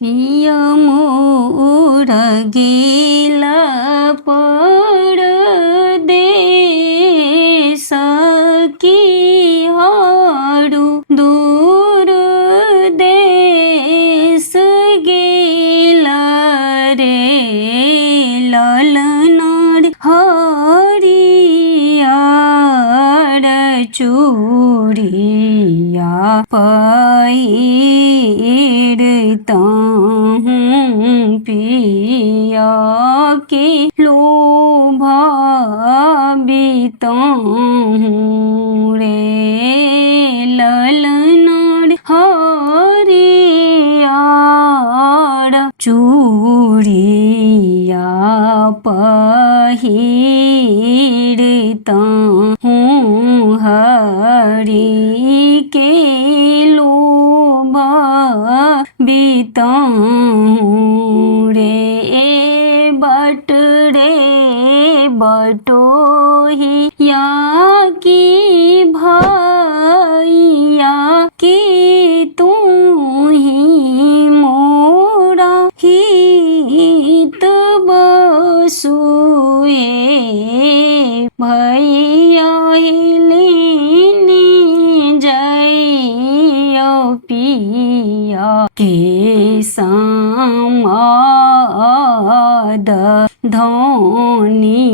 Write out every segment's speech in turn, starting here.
पिया मोर गेला परदेस की हारू दूर देश गेला रे ललनार हरियार चूड़िया पहिरता हूँ पिया के लोभाविता हूँ रे ललनार हरियार चूड़िया पहिरता हूँ हरि के लोभाविता हूँ रे बट रे बटोहिया की भैया की तू ही मोरा हित बसुए भैया हिलिनी जइयो पिया के समाद धोनी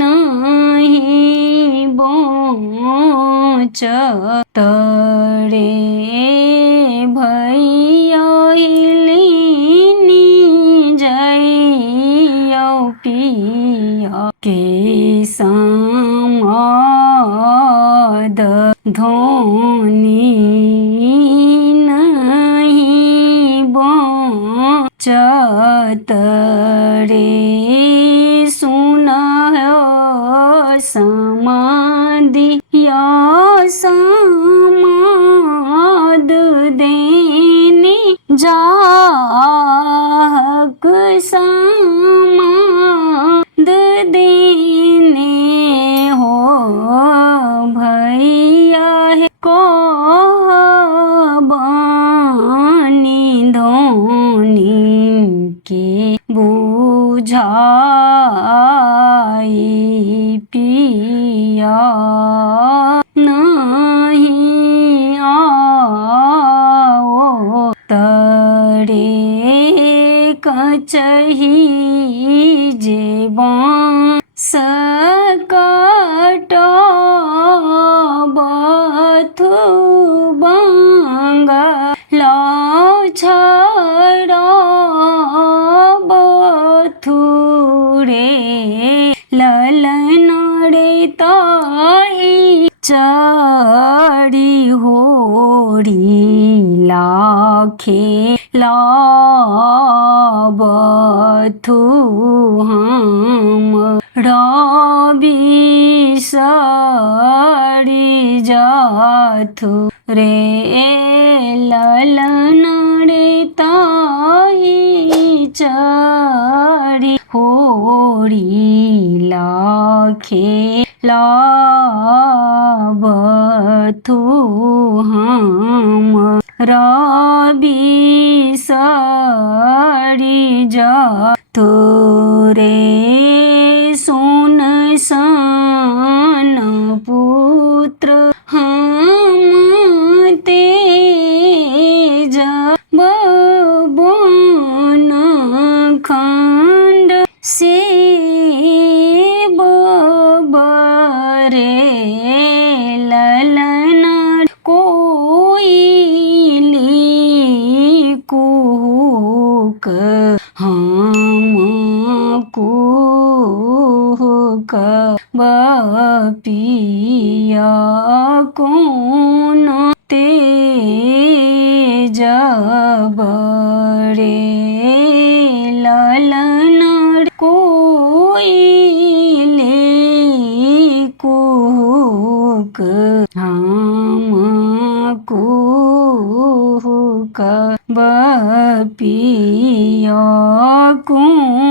नहीं बोच तरे भैया हिलिनी जइयो पिया के समाद धोनी नहीं बोचत रे सुनहो समादिया समाद देने जाहक समाद देने हो भैया है को बानी धोनी के बुझाई पिया नहीं आओ तरे कचही जेबा सकट बथु बंगला छड़ा बथु रे ललन रे ताई चढ़ी होरी लाखे लाबथु हम रवि सरी जाथु रे ललन रे ताई चढ़ी होरी लाखे लाबथु हम रवि सरी जाथु रे सुन सन पुत्र हम तेज बन खंड से बरे ललन कोयली कुहक हम कुहक बपिया कौन तेज बरे ललन कोयली कुहक हम कुहक बपिया कौन